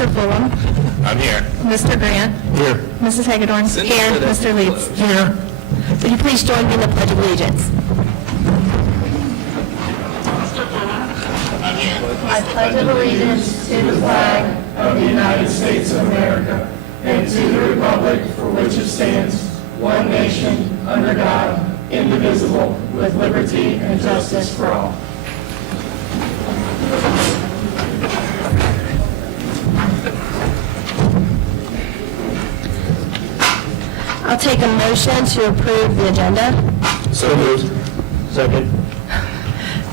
Mr. Fulham. I'm here. Mr. Grant. Here. Mrs. Hagedorn. Here. Mr. Leeds. Here. Would you please join me in the Pledge of Allegiance? I pledge allegiance to the flag of the United States of America and to the republic for which it stands, one nation, under God, indivisible, with liberty and justice for all. I'll take a motion to approve the agenda. So moved. Second.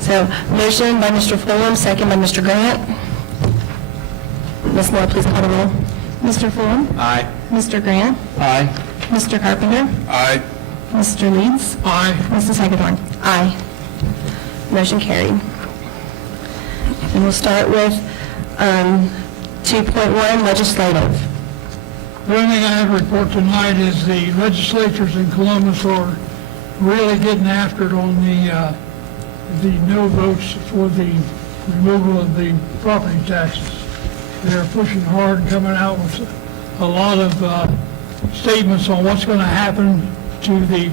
So, motion by Mr. Fulham, second by Mr. Grant. Ms. Moore, please call the roll. Mr. Fulham? Aye. Mr. Grant? Aye. Mr. Carpenter? Aye. Mr. Leeds? Aye. Mrs. Hagedorn? Aye. Motion carried. And we'll start with 2.1 legislative. The only thing I have to report tonight is the legislatures in Columbus are really getting after it on the no votes for the removal of the property taxes. They're pushing hard and coming out with a lot of statements on what's going to happen to the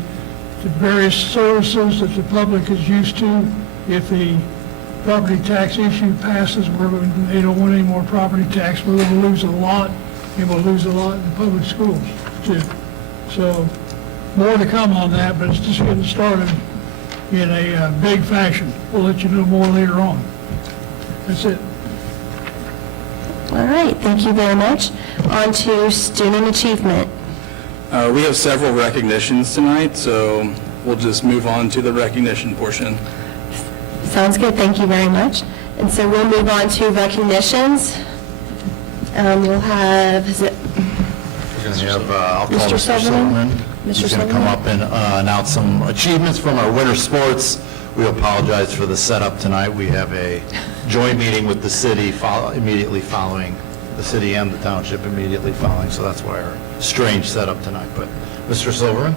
various services that the public is used to if the property tax issue passes. They don't want any more property tax. We're going to lose a lot, and we'll lose a lot in the public schools too. So more to come on that, but it's just getting started in a big fashion. We'll let you know more later on. That's it. All right, thank you very much. On to student achievement. We have several recognitions tonight, so we'll just move on to the recognition portion. Sounds good, thank you very much. And so we'll move on to recognitions. We'll have, is it We're going to have, I'll call Mr. Mr. Silverman? Silverman. Mr. He's going to come Silverman? up and announce some achievements from our winter sports. We apologize for the setup tonight. We have a joint meeting with the city immediately following, the city and the township immediately following, so that's why our strange setup tonight. But Mr. Silverman?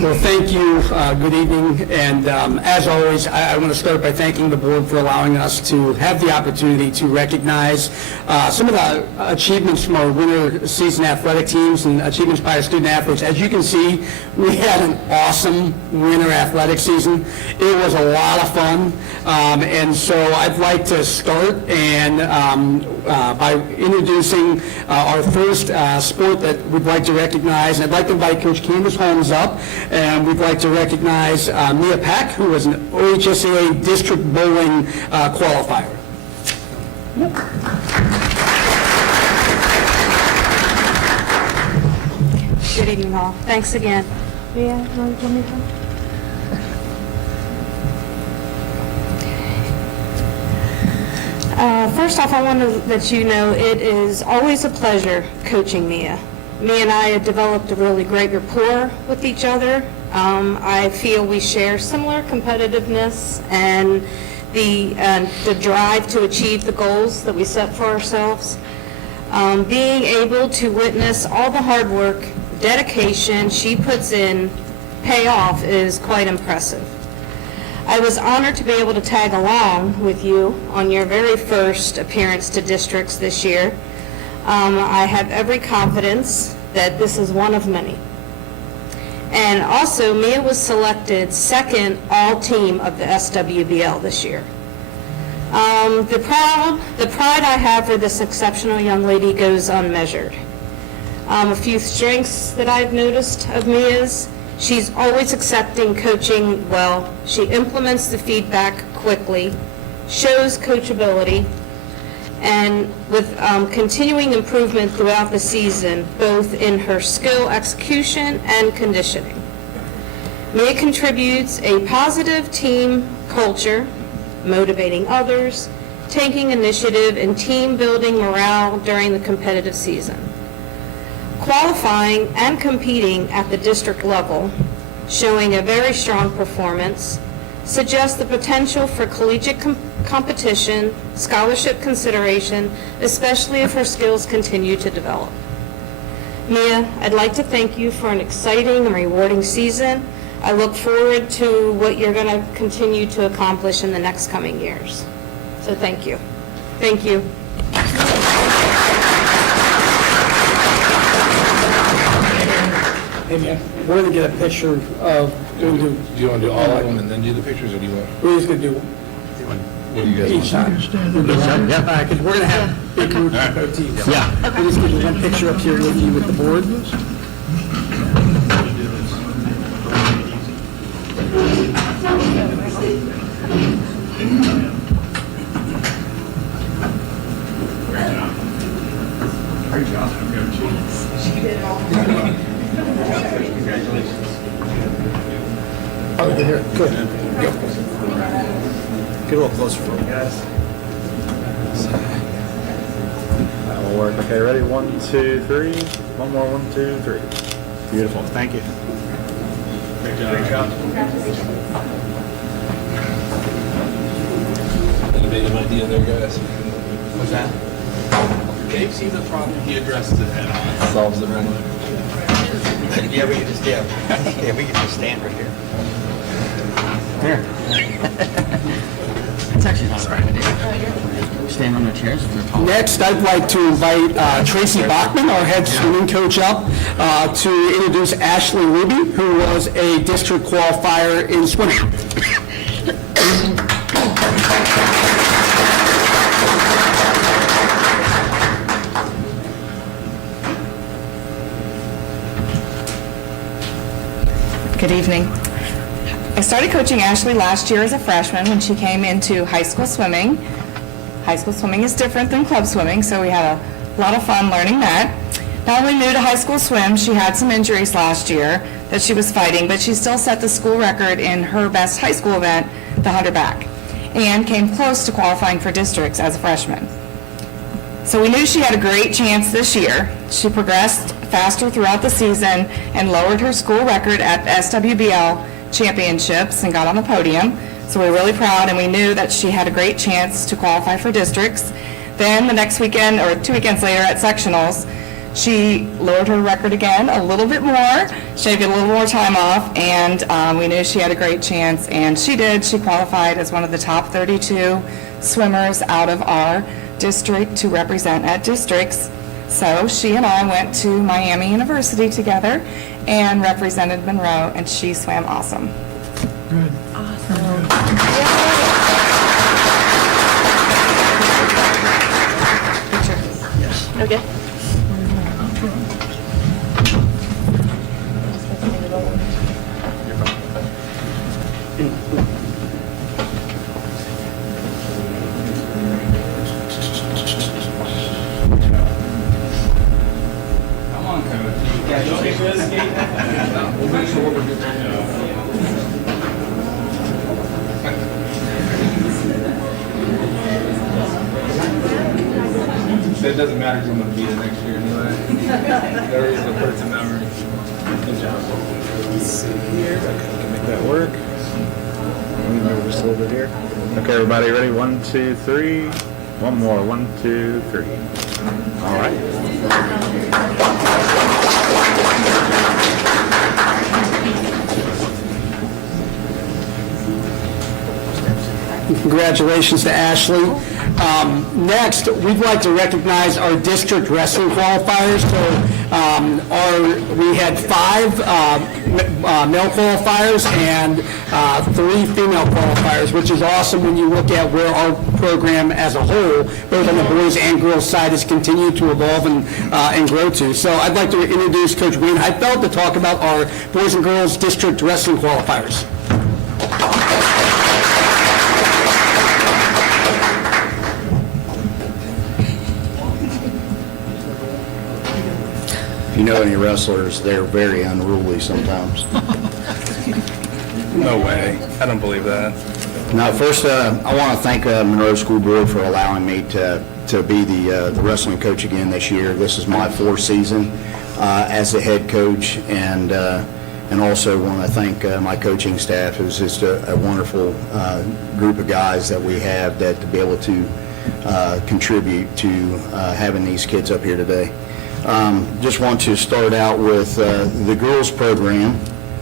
Well, thank you. Good evening. And as always, I want to start by thanking the board for allowing us to have the opportunity to recognize some of the achievements from our winter season athletic teams and achievements by our student athletes. As you can see, we had an awesome winter athletic season. It was a lot of fun. And so I'd like to start and by introducing our first sport that we'd like to recognize. And I'd like to invite Coach Candace Holmes up. And we'd like to recognize Mia Pack, who was an OHSAA district bowling qualifier. Good evening, all. Thanks again. Mia, you want me to come? First off, I want to let you know it is always a pleasure coaching Mia. Mia and I have developed a really great rapport with each other. I feel we share similar competitiveness and the drive to achieve the goals that we set for ourselves. Being able to witness all the hard work, dedication she puts in pay off is quite impressive. I was honored to be able to tag along with you on your very first appearance to districts this year. I have every confidence that this is one of many. And also, Mia was selected second all-team of the SWBL this year. The pride I have for this exceptional young lady goes unmeasured. A few strengths that I've noticed of Mia's: she's always accepting coaching well. She implements the feedback quickly, shows coachability, and with continuing improvement throughout the season, both in her skill execution and conditioning. Mia contributes a positive team culture, motivating others, taking initiative, and team building morale during the competitive season. Qualifying and competing at the district level, showing a very strong performance, suggests the potential for collegiate competition, scholarship consideration, especially if her skills continue to develop. Mia, I'd like to thank you for an exciting and rewarding season. I look forward to what you're going to continue to accomplish in the next coming years. So thank you. Thank you. Hey, man, we're going to get a picture of, Do you want to do all of them and then do the pictures, or do you want? we're just going to do What do you guys each side. Yeah. Because we're going to have big groups of coatees. Yeah. We're just going to do one picture up here with you with the board. Get a little closer for me, guys. That will work. Okay, ready? 1, 2, 3. One more. 1, 2, 3. Beautiful. Thank you. Great job. Innovative idea there, guys. What's that? Dave sees a problem, he addresses it head on. Solves it right away. Yeah, we can just we can just stand right here. There. It's actually not a bad idea. Stand on the chairs if you're tall. Next, I'd like to invite Tracy Bachman, our head swimming coach, up to introduce Ashley Ruby, who was a district qualifier in swimming. Good evening. I started coaching Ashley last year as a freshman when she came into high school swimming. High school swimming is different than club swimming, so we had a lot of fun learning that. Not only new to high school swim, she had some injuries last year that she was fighting, but she still set the school record in her best high school event, the 100 back, and came close to qualifying for districts as a freshman. So we knew she had a great chance this year. She progressed faster throughout the season and lowered her school record at the SWBL championships and got on the podium. So we're really proud, and we knew that she had a great chance to qualify for districts. Then the next weekend, or 2 weekends later at sectionals, she lowered her record again a little bit more. She had to get a little more time off, and we knew she had a great chance, and she did. She qualified as one of the top 32 swimmers out of our district to represent at districts. So she and I went to Miami University together and represented Monroe, and she swam awesome. Good. Okay. Come on, Coach. Yeah, don't make this skate. We'll make sure we're good. It doesn't matter who I'm going to be the next year anyway. There is a person memory. Good job. Let's see here. I can make that work. Let me move just a little bit here. Okay, everybody, ready? 1, 2, 3. One more. 1, 2, 3. All right. Congratulations to Ashley. Next, we'd like to recognize our district wrestling qualifiers. So we had 5 male qualifiers and 3 female qualifiers, which is awesome when you look at where our program as a whole, both on the boys and girls side, has continued to evolve and grow to. So I'd like to introduce Coach Wayne Heifeld to talk about our boys and girls district wrestling qualifiers. If you know any wrestlers, they're very unruly sometimes. No way. I don't believe that. Now, first, I want to thank Monroe School Board for allowing me to be the wrestling coach again this year. This is my 4th season as the head coach, and also want to thank my coaching staff, who's just a wonderful group of guys that we have that to be able to contribute to having these kids up here today. Just want to start out with the girls program.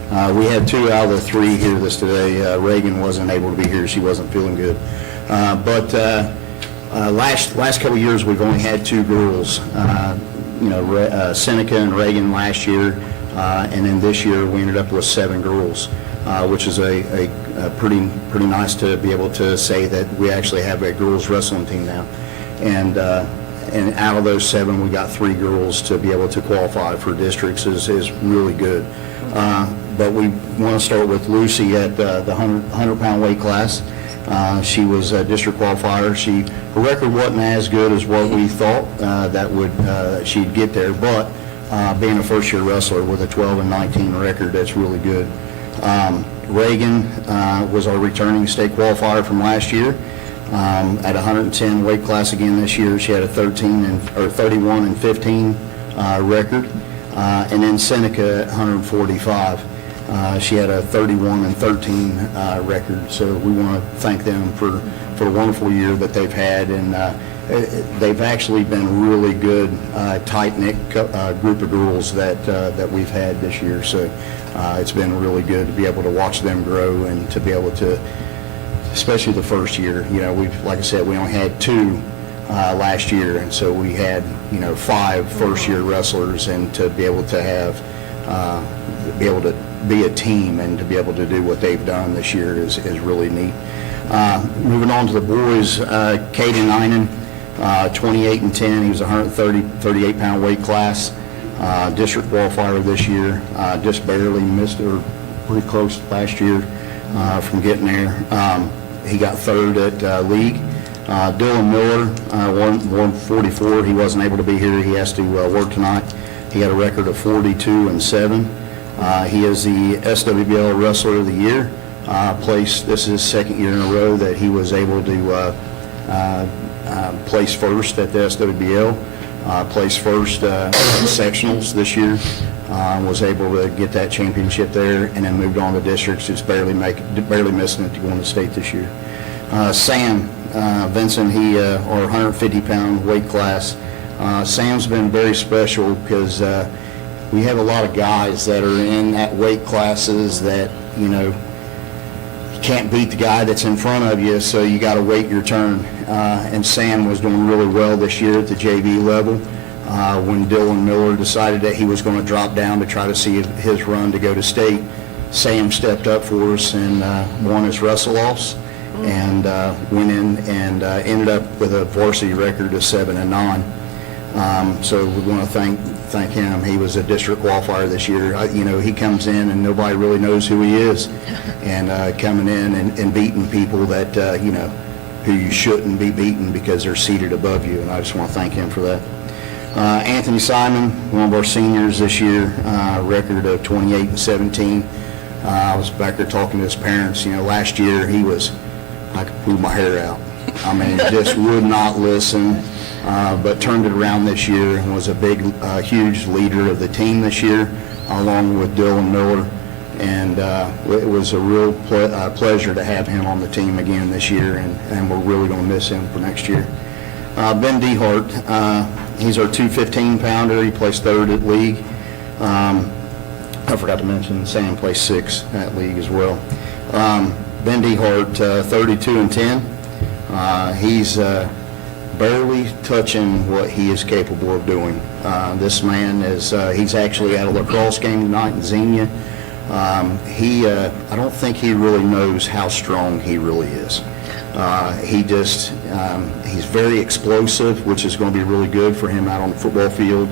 We had 2 out of the 3 here this today. Reagan wasn't able to be here. She wasn't feeling good. But last couple of years, we've only had 2 girls. Seneca and Reagan last year, and then this year we ended up with 7 girls, which is a pretty nice to be able to say that we actually have a girls wrestling team now. And out of those 7, we got 3 girls to be able to qualify for districts is really good. But we want to start with Lucy at the 100-pound weight class. She was a district qualifier. Her record wasn't as good as what we thought she'd get there, but being a first-year wrestler with a 12-19 record, that's really good. Reagan was our returning state qualifier from last year. At 110 weight class again this year, she had a 31-15 record. And then Seneca at 145. She had a 31-13 record, so we want to thank them for the wonderful year that they've had, and they've actually been really good, tight-knit group of girls that we've had this year, so it's been really good to be able to watch them grow and to be able to, especially the first year, like I said, we only had 2 last year, and so we had 5 first-year wrestlers, and to be able to have be a team and to be able to do what they've done this year is really neat. Moving on to the boys, Caden Einen, 28-10. He was 38-pound weight class, district qualifier this year. Just barely missed or pretty close last year from getting there. He got 3rd at league. Dylan Miller, 144. He wasn't able to be here. He has to work tonight. He had a record of 42-7. He is the SWBL Wrestler of the Year. This is his 2nd year in a row that he was able to place first at the SWBL, place first in sectionals this year, was able to get that championship there, and then moved on to districts, just barely missing it to go on the state this year. Sam Vincent, he our 150-pound weight class. Sam's been very special because we have a lot of guys that are in that weight classes that, you can't beat the guy that's in front of you, so you got to wait your turn. And Sam was doing really well this year at the JV level. When Dylan Miller decided that he was going to drop down to try to see his run to go to state, Sam stepped up for us and won his wrestle-offs, and went in and ended up with a varsity record of 7-9. So we want to thank him. He was a district qualifier this year. He comes in and nobody really knows who he is, and coming in and beating people that who you shouldn't be beating because they're seated above you, and I just want to thank him for that. Anthony Simon, one of our seniors this year, record of 28-17. I was back there talking to his parents. Last year I could pull my hair out. I mean, just would not listen. But turned it around this year and was a huge leader of the team this year, along with Dylan Miller. And it was a real pleasure to have him on the team again this year, and we're really going to miss him for next year. Ben Dehart, he's our 215-pounder. He placed 3rd at league. I forgot to mention Sam placed 6th at league as well. Ben Dehart, 32-10. He's barely touching what he is capable of doing. This man he's actually at a lacrosse game tonight in Xenia. I don't think he really knows how strong he really is. He's very explosive, which is going to be really good for him out on the football field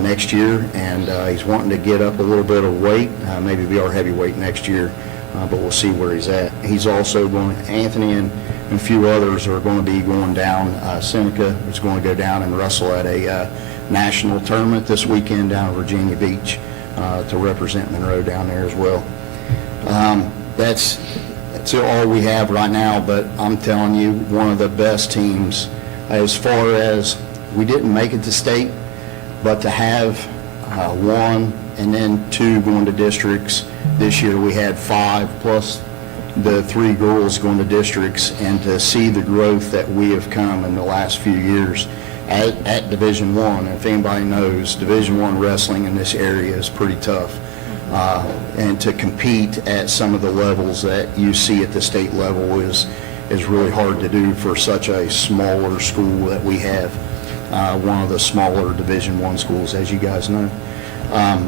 next year, and he's wanting to get up a little bit of weight, maybe be our heavyweight next year, but we'll see where he's at. He's also Anthony and a few others are going to be going down. Seneca is going to go down and wrestle at a national tournament this weekend down in Virginia Beach to represent Monroe down there as well. That's all we have right now, but I'm telling you, one of the best teams as far as we didn't make it to state, but to have 1 and then 2 going to districts. This year we had 5 plus the 3 girls going to districts, and to see the growth that we have come in the last few years at Division I. And if anybody knows, Division I wrestling in this area is pretty tough. and to compete at some of the levels that you see at the state level is really hard to do for such a smaller school that we have, one of the smaller Division I schools, as you guys know.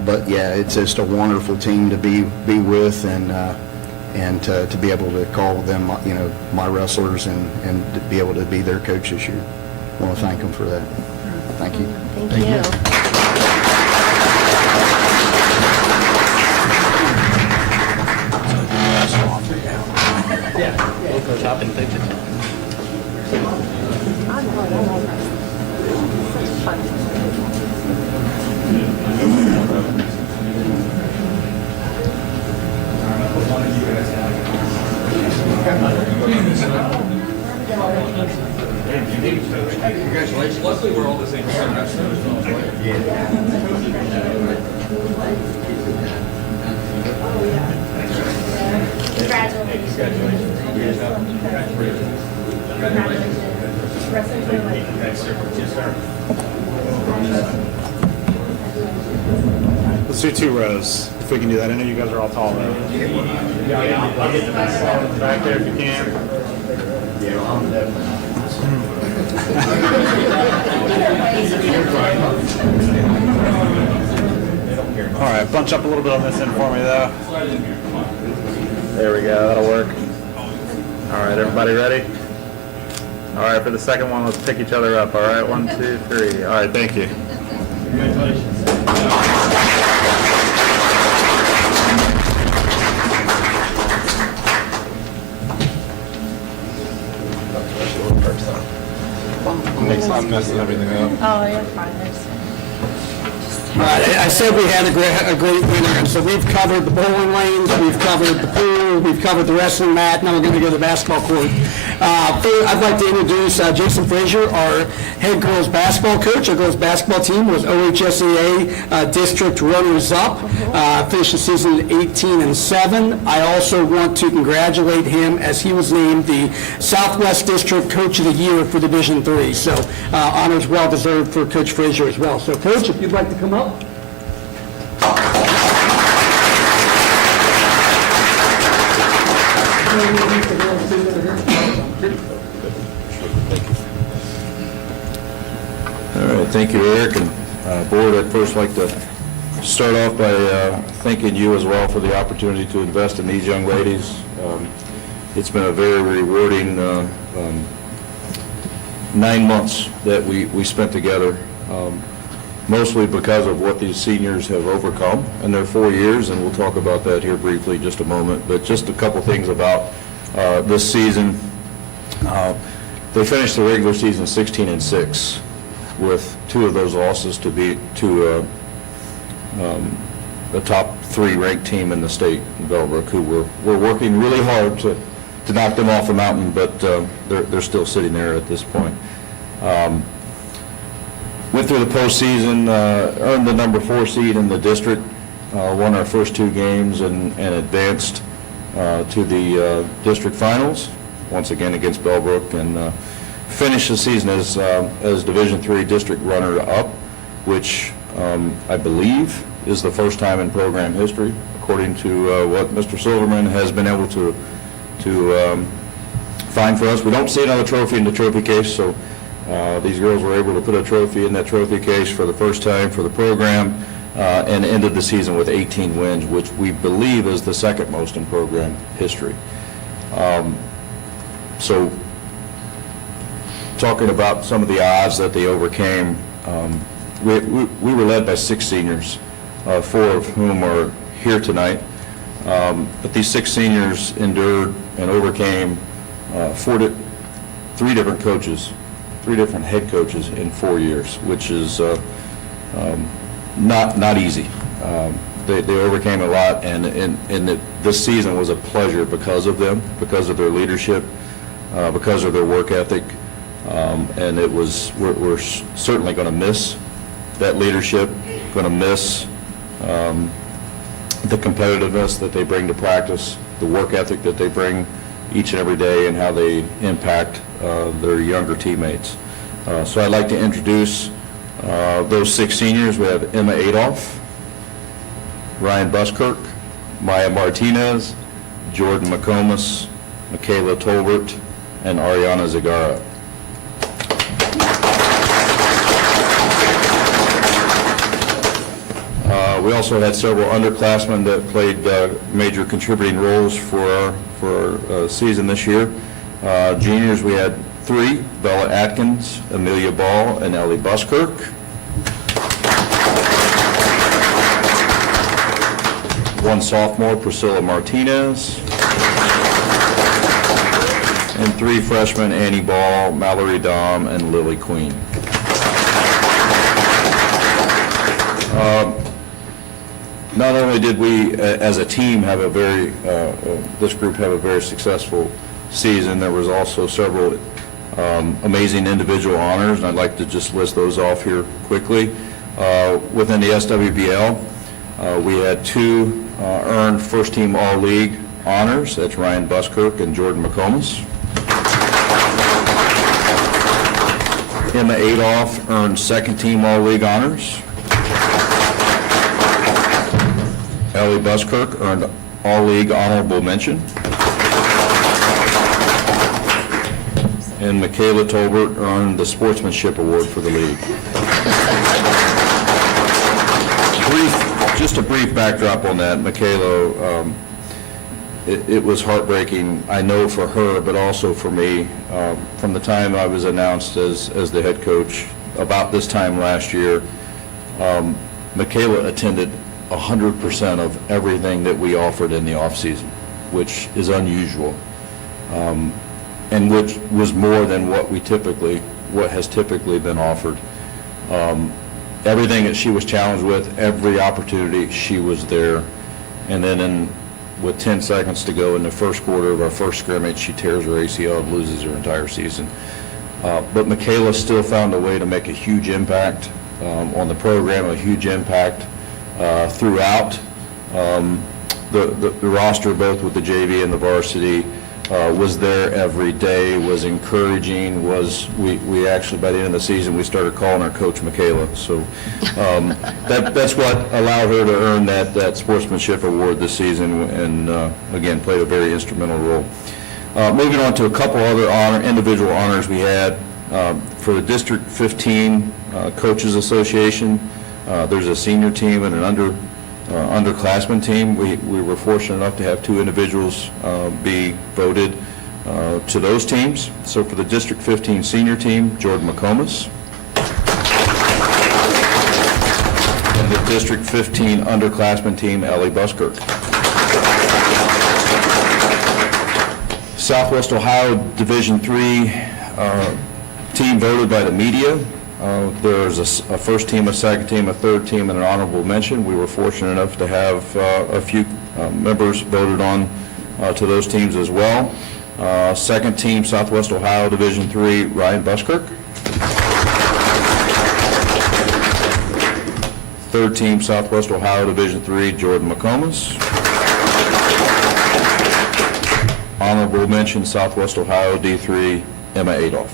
But yeah, it's just a wonderful team to be with, and to be able to call them, my wrestlers, and to be able to be their coach this year. I want to thank them for that. Thank you. Thank you. Congratulations. Luckily, we're all the same. Let's do 2 rows, if we can do that. I know you guys are all tall, though. I'll get the back there if you can. All right, bunch up a little bit on this end for me, though. There we go, that'll work. All right, everybody ready? All right, for the second one, let's pick each other up. All right, 1, 2, 3. All right, thank you. I'm messing everything up. Oh, you're fine. I said we had a great winner, and so we've covered the bowling lanes, we've covered the pool, we've covered the wrestling mat, now we're going to go to the basketball court. I'd like to introduce Jason Frazier, our head girls basketball coach. Our girls basketball team was OHSAA district runners-up, finished the season at 18-7. I also want to congratulate him as he was named the Southwest District Coach of the Year for Division III. So honors well-deserved for Coach Frazier as well. So Coach, if you'd like to come up. All right, thank you, Eric, and Board. I'd first like to start off by thanking you as well for the opportunity to invest in these young ladies. It's been a very rewarding 9 months that we spent together, mostly because of what these seniors have overcome in their 4 years, and we'll talk about that here briefly in just a moment. But just a couple things about this season. They finished the regular season 16-6, with 2 of those losses to be to the top 3 ranked team in the state, Bellbrook, who we're working really hard to knock them off the mountain, but they're still sitting there at this point. Went through the postseason, earned the number 4 seed in the district, won our first 2 games, and advanced to the district finals, once again against Bellbrook, and finished the season as Division III district runner-up, which I believe is the first time in program history, according to what Mr. Silverman has been able to find for us. We don't see another trophy in the trophy case, so these girls were able to put a trophy in that trophy case for the first time for the program, and ended the season with 18 wins, which we believe is the second most in program history. So talking about some of the odds that they overcame, we were led by 6 seniors, 4 of whom are here tonight. But these 6 seniors endured and overcame 3 different coaches, 3 different head coaches in 4 years, which is not easy. They overcame a lot, and this season was a pleasure because of them, because of their leadership, because of their work ethic. And we're certainly going to miss that leadership, going to miss the competitiveness that they bring to practice, the work ethic that they bring each and every day, and how they impact their younger teammates. So I'd like to introduce those 6 seniors. We have Emma Adolph, Ryan Buskirk, Maya Martinez, Jordan McComas, Michaela Tolbert, and Ariana Zagara. We also had several underclassmen that played major contributing roles for our season this year. Juniors, we had 3, Bella Atkins, Amelia Ball, and Ellie Buskirk. One sophomore, Priscilla Martinez. And 3 freshmen, Annie Ball, Mallory Dom, and Lily Queen. Not only did we, as a team, have a this group have a very successful season, there was also several amazing individual honors, and I'd like to just list those off here quickly. Within the SWBL, we had 2 earned first-team All-League honors. That's Ryan Buskirk and Jordan McComas. Emma Adolph earned second-team All-League honors. Ellie Buskirk earned All-League honorable mention. And Michaela Tolbert earned the Sportsmanship Award for the league. Just a brief backdrop on that. Michaela, it was heartbreaking, I know for her, but also for me. From the time I was announced as the head coach, about this time last year, Michaela attended 100% of everything that we offered in the off-season, which is unusual, and which was more than what has typically been offered. Everything that she was challenged with, every opportunity, she was there. And then with 10 seconds to go in the first quarter of our first scrimmage, she tears her ACL and loses her entire season. But Michaela still found a way to make a huge impact on the program, a huge impact throughout the roster, both with the JV and the varsity. Was there every day, was encouraging, we actually, by the end of the season, we started calling her Coach Michaela. So that's what allowed her to earn that Sportsmanship Award this season, and again, played a very instrumental role. Moving on to a couple other individual honors we had. For the District 15 Coaches Association, there's a senior team and an underclassmen team. We were fortunate enough to have 2 individuals be voted to those teams. So for the District 15 senior team, Jordan McComas. And the District 15 underclassmen team, Ellie Buskirk. Southwest Ohio Division III team voted by the media. There's a first team, a second team, a third team, and an honorable mention. We were fortunate enough to have a few members voted on to those teams as well. Second team, Southwest Ohio Division III, Ryan Buskirk. Third team, Southwest Ohio Division III, Jordan McComas. Honorable mention, Southwest Ohio D3, Emma Adolph.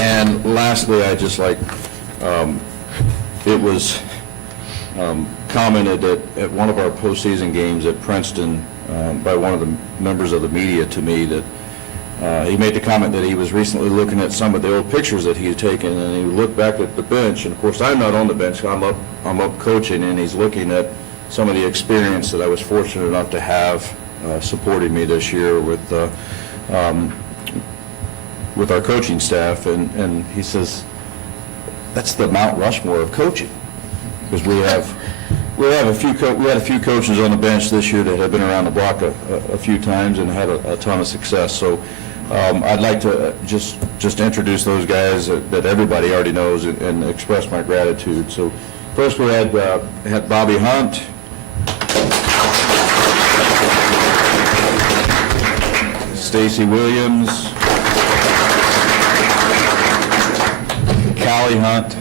And lastly, I just like, it was commented at one of our postseason games at Princeton by one of the members of the media to me that he made the comment that he was recently looking at some of the old pictures that he had taken, and he looked back at the bench, and of course I'm not on the bench, I'm up coaching, and he's looking at some of the experience that I was fortunate enough to have supporting me this year with our coaching staff, and he says, that's the Mount Rushmore of coaching, because we had a few coaches on the bench this year that have been around the block a few times and had a ton of success. So I'd like to just introduce those guys that everybody already knows and express my gratitude. So first we had Bobby Hunt. Stacy Williams. Callie Hunt.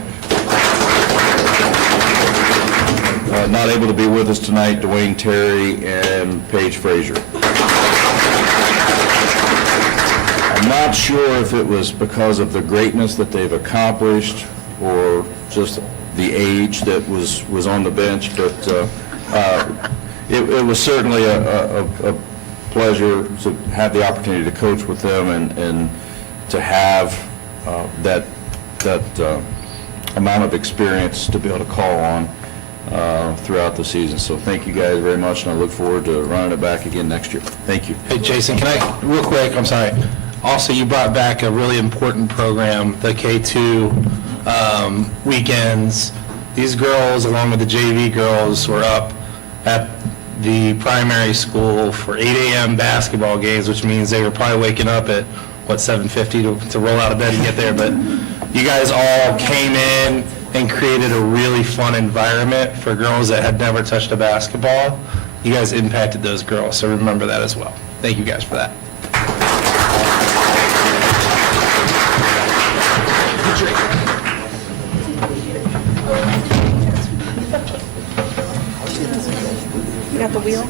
Not able to be with us tonight, Dwayne Terry and Paige Frazier. I'm not sure if it was because of the greatness that they've accomplished or just the age that was on the bench, but it was certainly a pleasure to have the opportunity to coach with them and to have that amount of experience to be able to call on throughout the season. So thank you guys very much, and I look forward to running it back again next year. Thank you. Hey, Jason, can I, real quick, I'm sorry. Also, you brought back a really important program, the K2 weekends. These girls, along with the JV girls, were up at the primary school for 8 a.m. basketball games, which means they were probably waking up at, 7:50 to roll out of bed and get there. But you guys all came in and created a really fun environment for girls that had never touched a basketball. You guys impacted those girls, so remember that as well. Thank you guys for that. You got the wheel?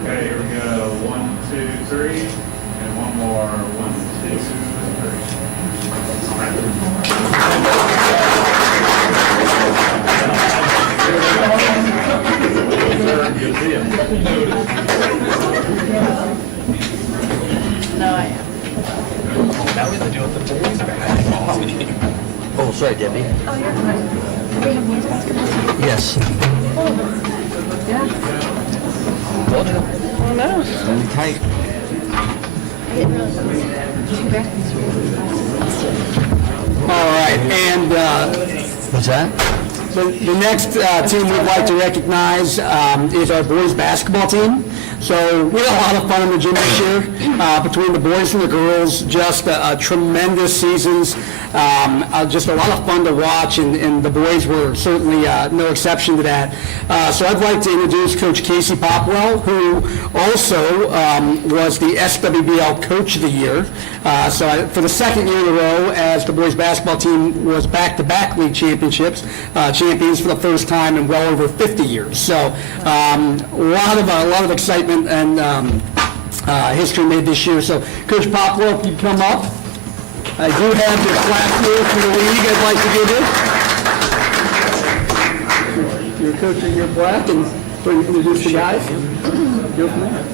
Okay, here we go. 1, 2, 3, and one more. 1, 2, 3. No, I am. Now we have to deal with the boys basketball team. Oh, sorry, Debbie. Oh, you're fine. We have boys basketball team? Yes. Yeah. Oh, no. Stand tight. All right, and What's that? the next team we'd like to recognize is our boys basketball team. So we had a lot of fun in the gym this year, between the boys and the girls, just tremendous seasons, just a lot of fun to watch, and the boys were certainly no exception to that. So I'd like to introduce Coach Casey Popwell, who also was the SWBL Coach of the Year. For the second year in a row, as the boys basketball team was back-to-back league champions for the first time in well over 50 years. So a lot of excitement and history made this year. So Coach Popwell, if you'd come up. I do have the plaque here for the league I'd like to give you. You're coaching your plaque, and so you introduce the guys. Go from there.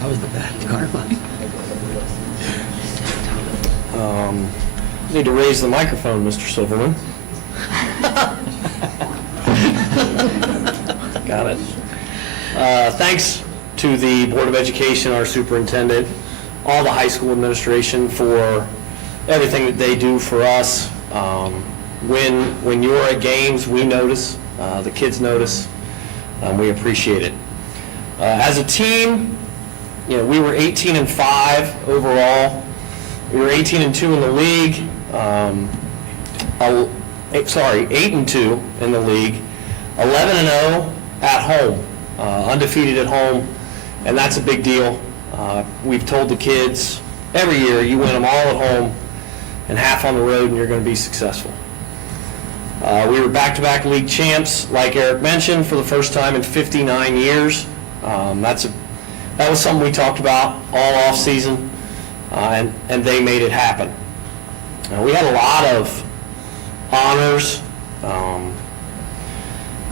I was the bad karma. Need to raise the microphone, Mr. Silverman. Got it. Thanks to the Board of Education, our superintendent, all the high school administration for everything that they do for us. When you're at games, we notice, the kids notice, we appreciate it. As a team, we were 18-5 overall. We were 18-2 in the league. 8-2 in the league. 11-0 at home, undefeated at home, and that's a big deal. We've told the kids every year, you win them all at home and half on the road, and you're going to be successful. We were back-to-back league champs, like Eric mentioned, for the first time in 59 years. That was something we talked about all off-season, and they made it happen. We had a lot of honors.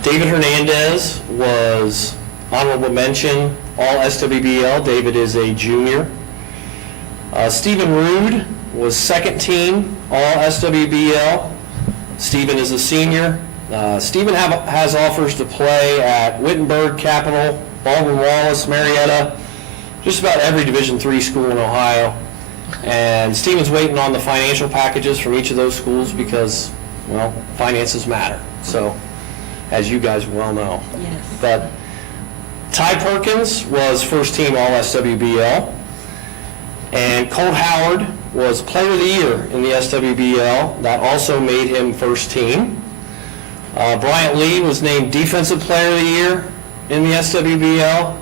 David Hernandez was honorable mention, all SWBL. David is a junior. Stephen Rude was second team All SWBL. Stephen is a senior. Stephen has offers to play at Wittenberg, Capital, Baldwin-Wallace, Marietta, just about every Division III school in Ohio. And Stephen's waiting on the financial packages from each of those schools because, well, finances matter. So, as you guys well know. Yes. But Ty Perkins was first team All SWBL. And Colt Howard was Player of the Year in the SWBL. That also made him first team. Bryant Lee was named Defensive Player of the Year in the SWBL.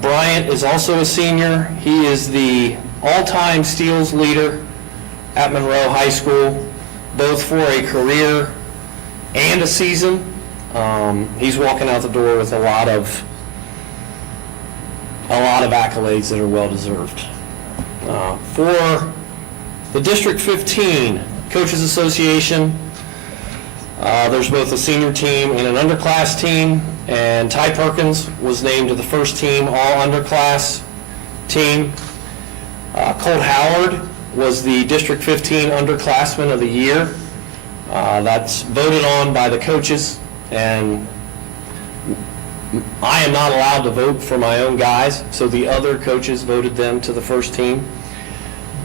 Bryant is also a senior. He is the all-time steals leader at Monroe High School, both for a career and a season. He's walking out the door with a lot of accolades that are well-deserved. For the District 15 Coaches Association, there's both a senior team and an underclass team, and Ty Perkins was named to the first team all underclass team. Colt Howard was the District 15 underclassman of the year. That's voted on by the coaches, and I am not allowed to vote for my own guys, so the other coaches voted them to the first team.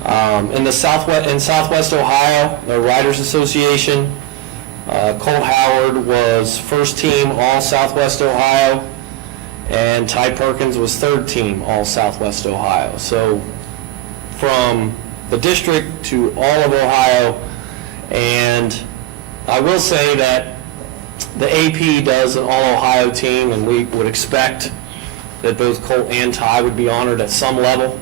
In Southwest Ohio, the Writers Association, Colt Howard was first team All Southwest Ohio, and Ty Perkins was third team All Southwest Ohio. So from the district to all of Ohio, and I will say that the AP does an all-Ohio team, and we would expect that both Colt and Ty would be honored at some level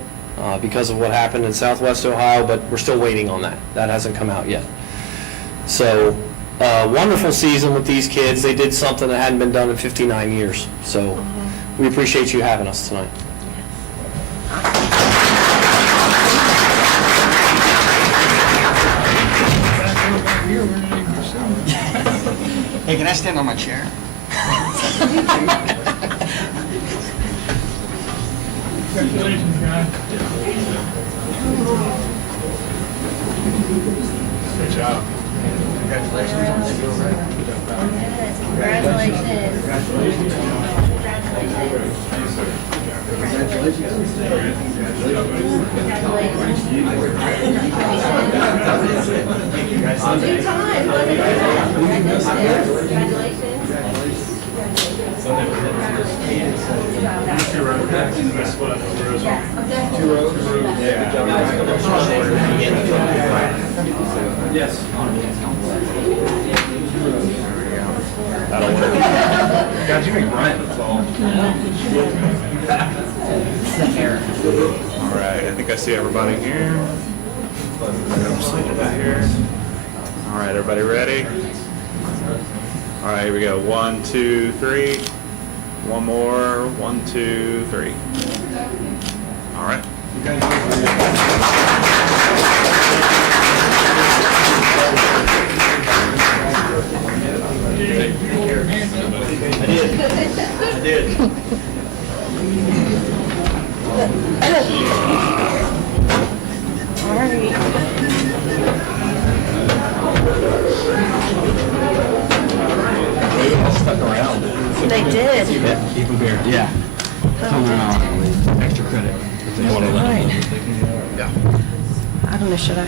because of what happened in Southwest Ohio, but we're still waiting on that. That hasn't come out yet. So, wonderful season with these kids. They did something that hadn't been done in 59 years. So, we appreciate you having us tonight. Hey, can I stand on my chair? Congratulations, guys. Good job. Yes. That'll work. God, you make Brian look tall. All right, I think I see everybody here. Here. All right, everybody ready? All right, here we go. 1, 2, 3. One more. 1, 2, 3. All right. I did. All right. Stuck around. They did. Keep them here. Yeah. Extra credit. Right. Yeah. I don't know, should I?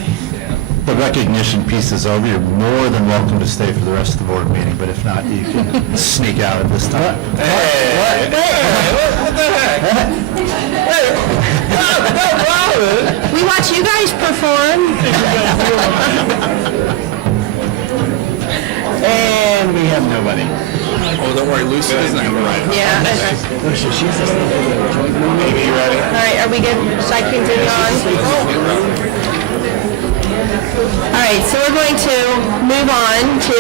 The recognition piece is over. You're more than welcome to stay for the rest of the board meeting, but if not, you can sneak out at this time. What the heck? We watch you guys perform. And we have nobody. Oh, don't worry, Lucy is not gonna write it. Yeah. Maybe you ready? All right, are we good? Should I continue on? All right, so we're going to move on to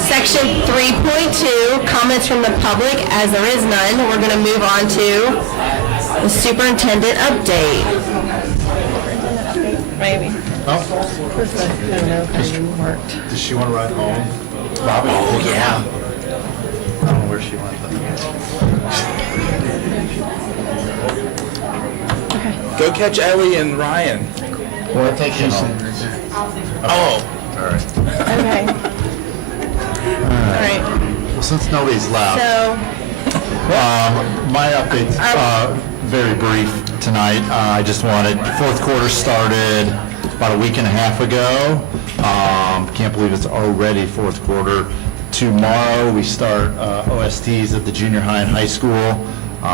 section 3.2, comments from the public. As there is none, we're going to move on to the superintendent update. Maybe. Oh, I don't know if it worked. does she want to ride home? Bobby? Oh, yeah. I don't know where she went, but. Go Go catch Ellie and Ryan. Well, I think you Oh. All right. Okay. All right. Well, since nobody's left, So, my update's very brief tonight. I just wanted, fourth quarter started about a week and a half ago. Can't believe it's already fourth quarter. Tomorrow, we start OSTs at the junior high and high school,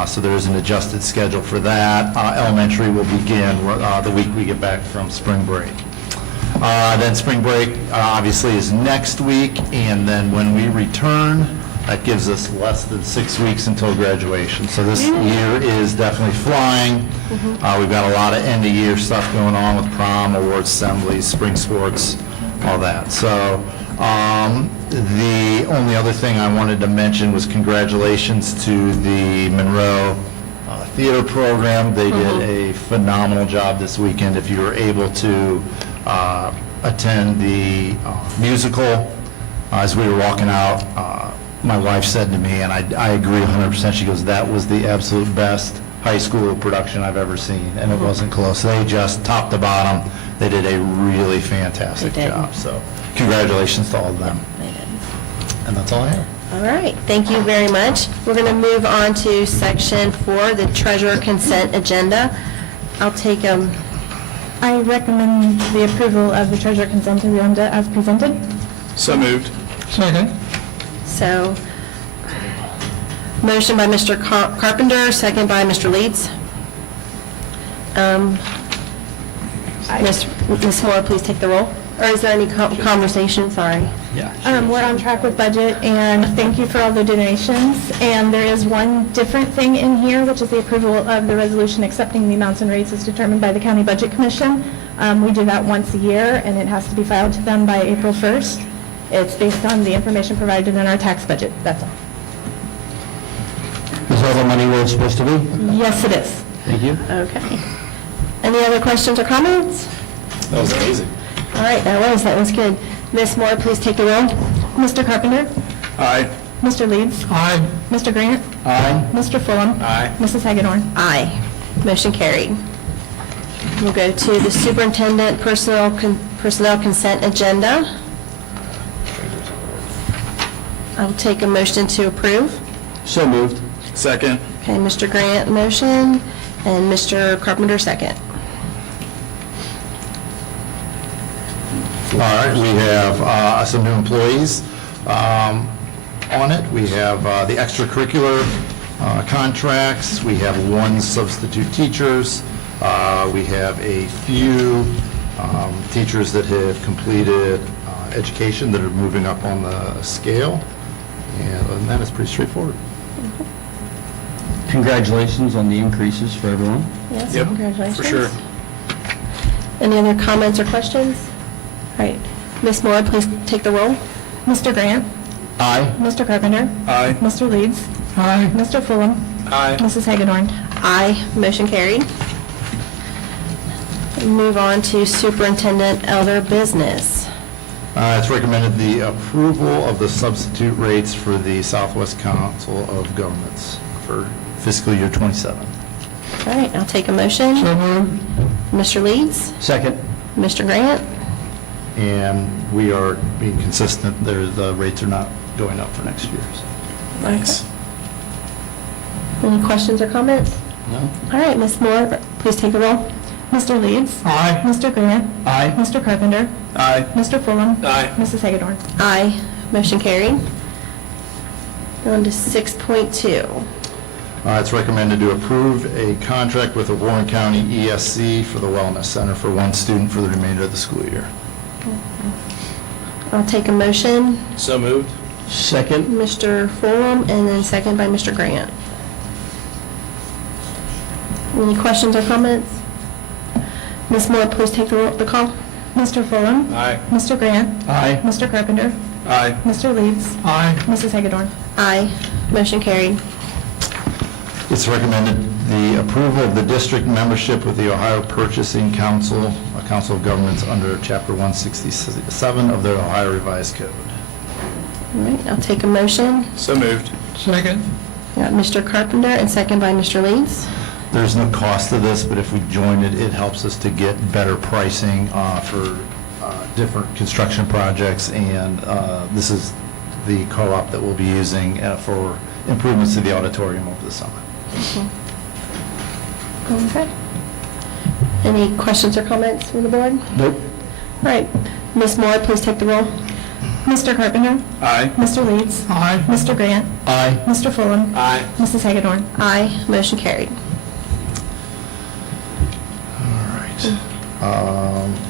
so there's an adjusted schedule for that. Elementary will begin the week we get back from spring break. Then spring break obviously is next week, and then when we return, that gives us less than 6 weeks until graduation. So this year is definitely flying. We've got a lot of end-of-year stuff going on with prom, awards, assemblies, spring sports, all that. So the only other thing I wanted to mention was congratulations to the Monroe theater program. They did a phenomenal job this weekend. If you were able to attend the musical, as we were walking out, my wife said to me, and I agree 100%, she goes, that was the absolute best high school production I've ever seen, and it wasn't close. They just, top to bottom, they did a really fantastic job. So congratulations to all of them. they did. And that's all I have. All right, thank you very much. We're going to move on to section 4, the treasurer consent agenda. I'll take I recommend the approval of the treasurer consent agenda as presented. So moved. Second. So, motion by Mr. Carpenter, second by Mr. Leeds. Ms. Moore, please take the roll. Or is there any conversation? Sorry. We're on track with budget, and thank you for all the donations. And there is one different thing in here, which is the approval of the resolution accepting the amounts and rates as determined by the County Budget Commission. We do that once a year, and it has to be filed to them by April 1st. It's based on the information provided in our tax budget, that's all. Is all the money where it's supposed to be? Yes, it is. Thank you. Okay. Any other questions or comments? That was amazing. All right, that was good. Ms. Moore, please take the roll. Mr. Carpenter? Aye. Mr. Leeds? Aye. Mr. Grant? Aye. Mr. Fulham? Aye. Mrs. Hagedorn? Aye. Motion carried. We'll go to the superintendent personnel consent agenda. I'll take a motion to approve. So moved. Second. Okay, Mr. Grant, motion, and Mr. Carpenter, second. All right, we have some new employees on it. We have the extracurricular contracts. We have 1 substitute teachers. We have a few teachers that have completed education that are moving up on the scale. And other than that, it's pretty straightforward. Congratulations on the increases for everyone. Yes, Yep, congratulations. for sure. Any other comments or questions? All right, Ms. Moore, please take the roll. Mr. Grant? Aye. Mr. Carpenter? Aye. Mr. Leeds? Aye. Mr. Fulham? Aye. Mrs. Hagedorn? Aye, motion carried. Move on to superintendent elder business. It's recommended the approval of the substitute rates for the Southwest Council of Governments for fiscal year '27. All right, I'll take a motion. So moved. Mr. Leeds? Second. Mr. Grant? And we are being consistent, the rates are not going up for next year. So. Thanks. Any questions or comments? No? All right, Ms. Moore, please take the roll. Mr. Leeds? Aye. Mr. Grant? Aye. Mr. Carpenter? Aye. Mr. Fulham? Aye. Mrs. Hagedorn? Aye, motion carried. Going to 6.2. It's recommended to approve a contract with the Warren County ESC for the Wellness Center for 1 student for the remainder of the school year. I'll take a motion. So moved. Second. Mr. Fulham, and then second by Mr. Grant. Any questions or comments? Ms. Moore, please take the call. Mr. Fulham? Aye. Mr. Grant? Aye. Mr. Carpenter? Aye. Mr. Leeds? Aye. Mrs. Hagedorn? Aye, motion carried. It's recommended the approval of the district membership with the Ohio Purchasing Council, a council of governments under Chapter 167 of the Ohio Revised Code. All right, I'll take a motion. So moved. Second. Got Mr. Carpenter and second by Mr. Leeds. There's no cost to this, but if we join it, it helps us to get better pricing for different construction projects, and this is the co-op that we'll be using for improvements to the auditorium over the summer. Okay. Any questions or comments from the board? Nope. All right, Ms. Moore, please take the roll. Mr. Carpenter? Aye. Mr. Leeds? Aye. Mr. Grant? Aye. Mr. Fulham? Aye. Mrs. Hagedorn? Aye, motion carried. All right.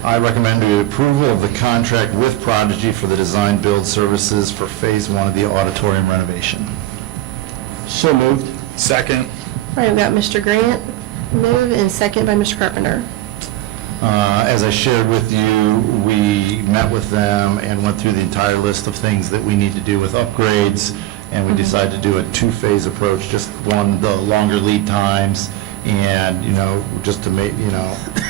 I recommend the approval of the contract with Prodigy for the design build services for Phase 1 of the auditorium renovation. So moved. Second. All right, we've got Mr. Grant, move, and second by Mr. Carpenter. As I shared with you, we met with them and went through the entire list of things that we need to do with upgrades, and we decided to do a two-phase approach, just one, the longer lead times, and, just to make,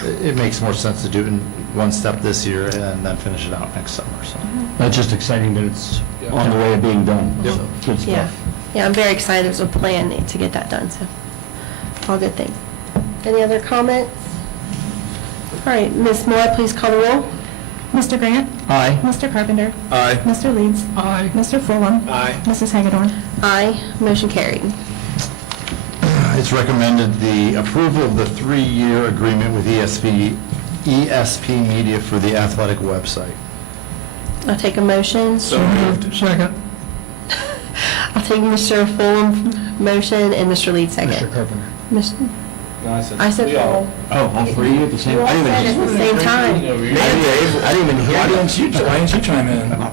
it makes more sense to do it in one step this year and then finish it out next summer, so. That's just exciting that it's on the way of being done. Yep. So, good stuff. Yeah, yeah, I'm very excited. There's a plan to get that done, so all good things. Any other comments? All right, Ms. Moore, please call the roll. Mr. Grant? Aye. Mr. Carpenter? Aye. Mr. Leeds? Aye. Mr. Fulham? Aye. Mrs. Hagedorn? Aye, motion carried. It's recommended the approval of the 3-year agreement with ESP Media for the athletic website. I'll take a motion. So moved. Second. I'll take Mr. Fulham's motion and Mr. Leeds second. Mr. Carpenter. No, I said Fulham. Oh, all three at the same You all said it at the same time. I didn't even hear. Why didn't you chime in? All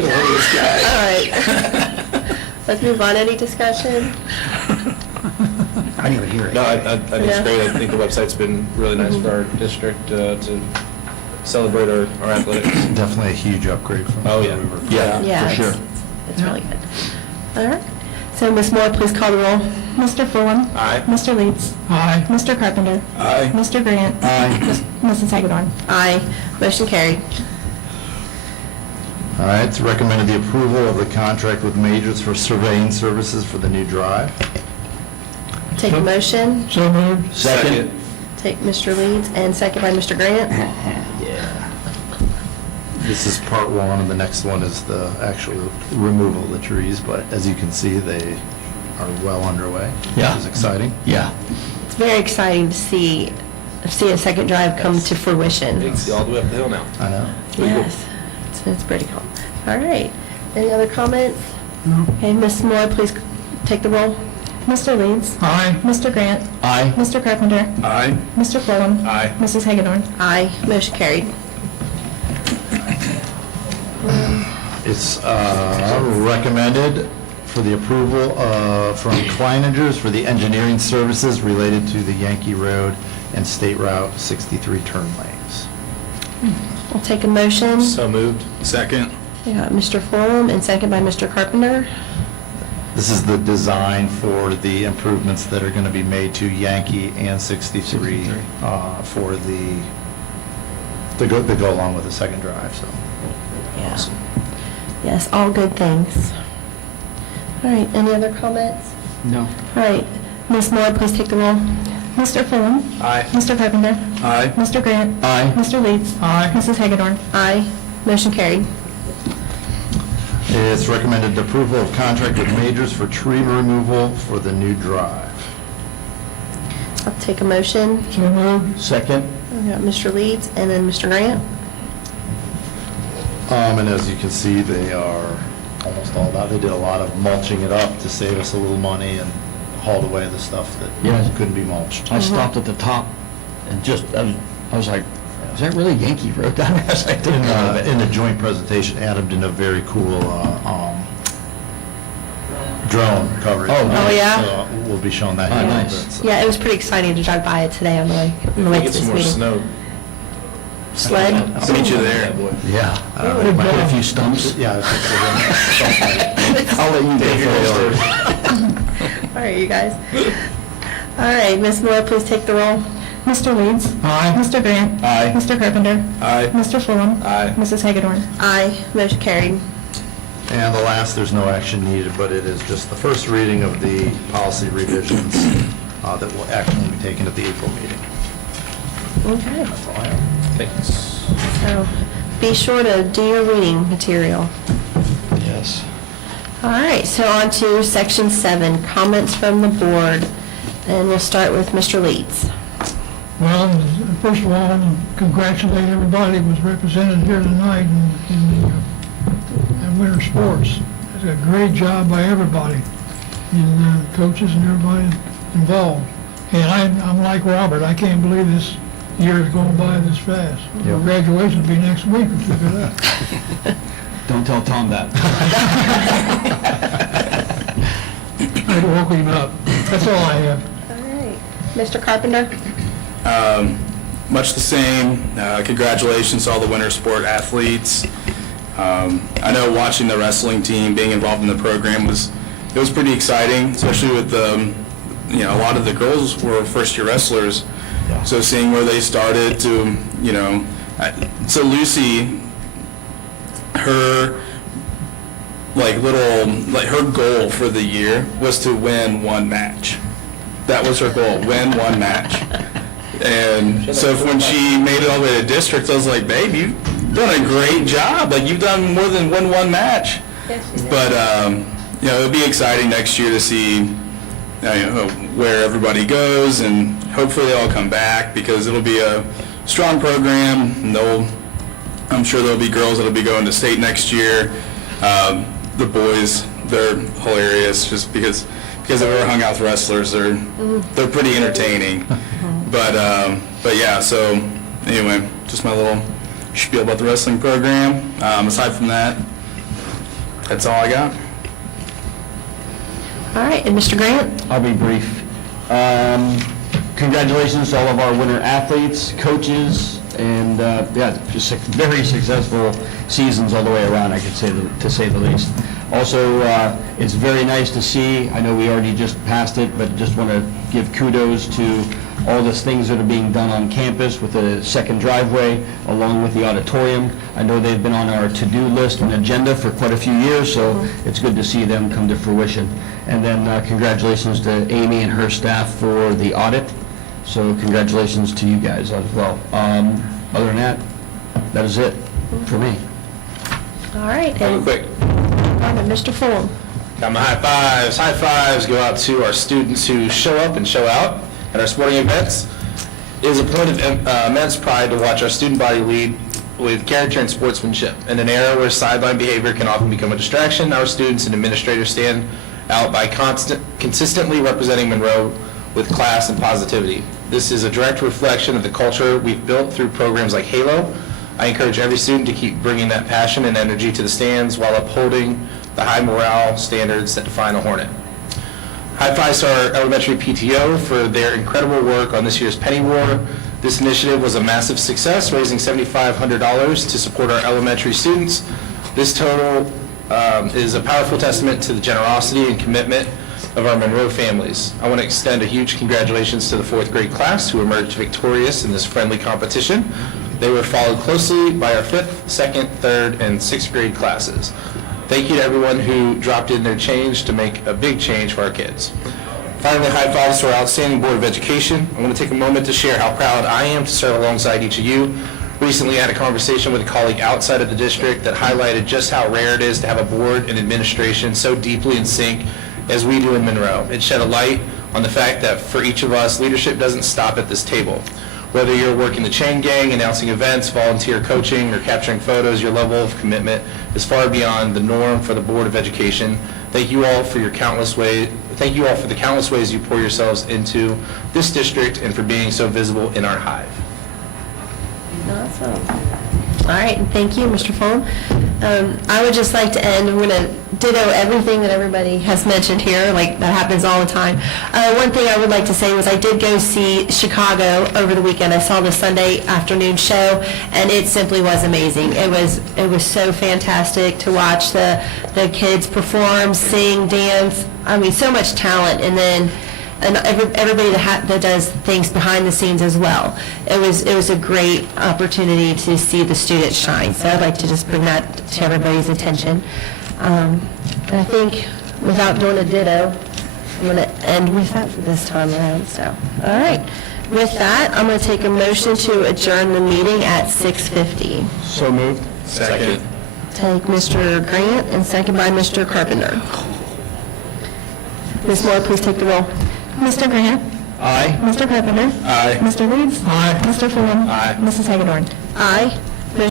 right. Let's move on. Any discussion? I didn't even hear it. No, I think it's Yeah. great. I think the website's been really nice for our district to celebrate our athletics. Definitely a huge upgrade from Oh, where yeah. we were. Yeah, for sure. It's really good. All right. So Ms. Moore, please call the roll. Mr. Fulham? Aye. Mr. Leeds? Aye. Mr. Carpenter? Aye. Mr. Grant? Aye. Mrs. Hagedorn? Aye, motion carried. All right, it's recommended the approval of the contract with Majors for surveying services for the new drive. Take a motion. So moved. Second. Take Mr. Leeds and second by Mr. Grant. This is part one, and the next one is the actual removal of the trees, but as you can see, they are well underway, Yeah. which is exciting. Yeah. It's very exciting to see a second drive come to fruition. You can see all the way up the hill now. I know. Yes, it's pretty cool. All right, any other comments? No. Okay, Ms. Moore, please take the roll. Mr. Leeds? Aye. Mr. Grant? Aye. Mr. Carpenter? Aye. Mr. Fulham? Aye. Mrs. Hagedorn? Aye, motion carried. It's recommended for the approval from Kleiningers for the engineering services related to the Yankee Road and State Route 63 turn lanes. I'll take a motion. So moved. Second. We got Mr. Fulham and second by Mr. Carpenter. This is the design for the improvements that are going to be made to Yankee and 63 for to go along with the second drive, so. Yeah. Yes, all good things. All right, any other comments? No. All right, Ms. Moore, please take the roll. Mr. Fulham? Aye. Mr. Carpenter? Aye. Mr. Grant? Aye. Mr. Leeds? Aye. Mrs. Hagedorn? Aye, motion carried. It's recommended approval of contract with Majors for tree removal for the new drive. I'll take a motion. So moved. Second. We got Mr. Leeds and then Mr. Grant. And as you can see, they are almost all out. They did a lot of mulching it up to save us a little money and hauled away the stuff that Yeah. couldn't be mulched. I stopped at the top and I was like, is that really Yankee Road down there? I was like, In the joint presentation, Adam did a very cool drone coverage. Oh, nice. Oh, yeah? So we'll be showing that Oh, here in a little nice. bit. so. Yeah, it was pretty exciting to drive by it today on the way to Get this some more meeting. snow. Sled? I'll meet you there. Yeah. I don't know, Hit a might- few stumps. Yeah, I think so. I'll let you go first. All right, you guys. All right, Ms. Moore, please take the roll. Mr. Leeds? Aye. Mr. Grant? Aye. Mr. Carpenter? Aye. Mr. Fulham? Aye. Mrs. Hagedorn? Aye, motion carried. And the last, there's no action needed, but it is just the first reading of the policy revisions that will actually be taken at the April meeting. Okay. That's all I have. Thanks. So be sure to do your reading material. Yes. All right, so on to section 7, comments from the board. And we'll start with Mr. Leeds. Well, first of all, congratulate everybody who was represented here tonight in the winter sports. It's a great job by everybody, and coaches and everybody involved. And I'm like Robert, I can't believe this year is going by this fast. Yep. Graduation will be next week, or keep it up. Don't tell Tom that. I woke him up. That's all I have. All right. Mr. Carpenter? Much the same. Congratulations to all the winter sport athletes. I know watching the wrestling team, being involved in the program was pretty exciting, especially with a lot of the girls were first-year wrestlers. So seeing where they started to, so Lucy, her her goal for the year was to win one match. That was her goal, win one match. And so when she made it all the way to district, I was like, babe, you've done a great job. Like, you've done more than win one match. But, it'll be exciting next year to see where everybody goes, and hopefully they all come back, because it'll be a strong program. And I'm sure there'll be girls that'll be going to state next year. The boys, they're hilarious, just because I've ever hung out with wrestlers. They're pretty entertaining. But yeah, so anyway, just my little spiel about the wrestling program. Aside from that, that's all I got. All right, and Mr. Grant? I'll be brief. Congratulations to all of our winter athletes, coaches, and just very successful seasons all the way around, I could say, to say the least. Also, it's very nice to see, I know we already just passed it, but just want to give kudos to all the things that are being done on campus with the second driveway, along with the auditorium. I know they've been on our to-do list and agenda for quite a few years, so it's good to see them come to fruition. And then congratulations to Amy and her staff for the audit. So congratulations to you guys as well. Other than that, that is it for me. All right. Real quick. Mr. Fulham. Got my high fives. High fives go out to our students who show up and show out at our sporting events. It is a point of immense pride to watch our student body lead with character and sportsmanship. In an era where sideline behavior can often become a distraction, our students and administrators stand out by consistently representing Monroe with class and positivity. This is a direct reflection of the culture we've built through programs like Halo. I encourage every student to keep bringing that passion and energy to the stands while upholding the high morale standards that define a Hornet. High fives to our elementary PTO for their incredible work on this year's Penny War. This initiative was a massive success, raising $7,500 to support our elementary students. This total is a powerful testament to the generosity and commitment of our Monroe families. I want to extend a huge congratulations to the 4th grade class who emerged victorious in this friendly competition. They were followed closely by our 5th, 2nd, 3rd, and 6th grade classes. Thank you to everyone who dropped in their change to make a big change for our kids. Finally, high fives to our outstanding Board of Education. I want to take a moment to share how proud I am to serve alongside each of you. Recently, I had a conversation with a colleague outside of the district that highlighted just how rare it is to have a board and administration so deeply in sync as we do in Monroe. It shed a light on the fact that for each of us, leadership doesn't stop at this table. Whether you're working the chain gang, announcing events, volunteer coaching, or capturing photos, your level of commitment is far beyond the norm for the Board of Education. Thank you all for the countless ways you pour yourselves into this district and for being so visible in our hive. Awesome. All right, and thank you, Mr. Fulham. I would just like to end, I'm going to ditto everything that everybody has mentioned here, like that happens all the time. One thing I would like to say was I did go see Chicago over the weekend. I saw the Sunday afternoon show, and it simply was amazing. It was so fantastic to watch the kids perform, sing, dance. I mean, so much talent, and then everybody that does things behind the scenes as well. It was a great opportunity to see the students shine. So I'd like to just bring that to everybody's attention. And I think without doing a ditto, I'm going to end with that this time around, so. All right. With that, I'm going to take a motion to adjourn the meeting at 6:50. So moved. Second. Take Mr. Grant and second by Mr. Carpenter. Ms. Moore, please take the roll. Mr. Grant? Aye. Mr. Carpenter? Aye. Mr. Leeds? Aye. Mr. Fulham? Aye. Mrs. Hagedorn? Aye.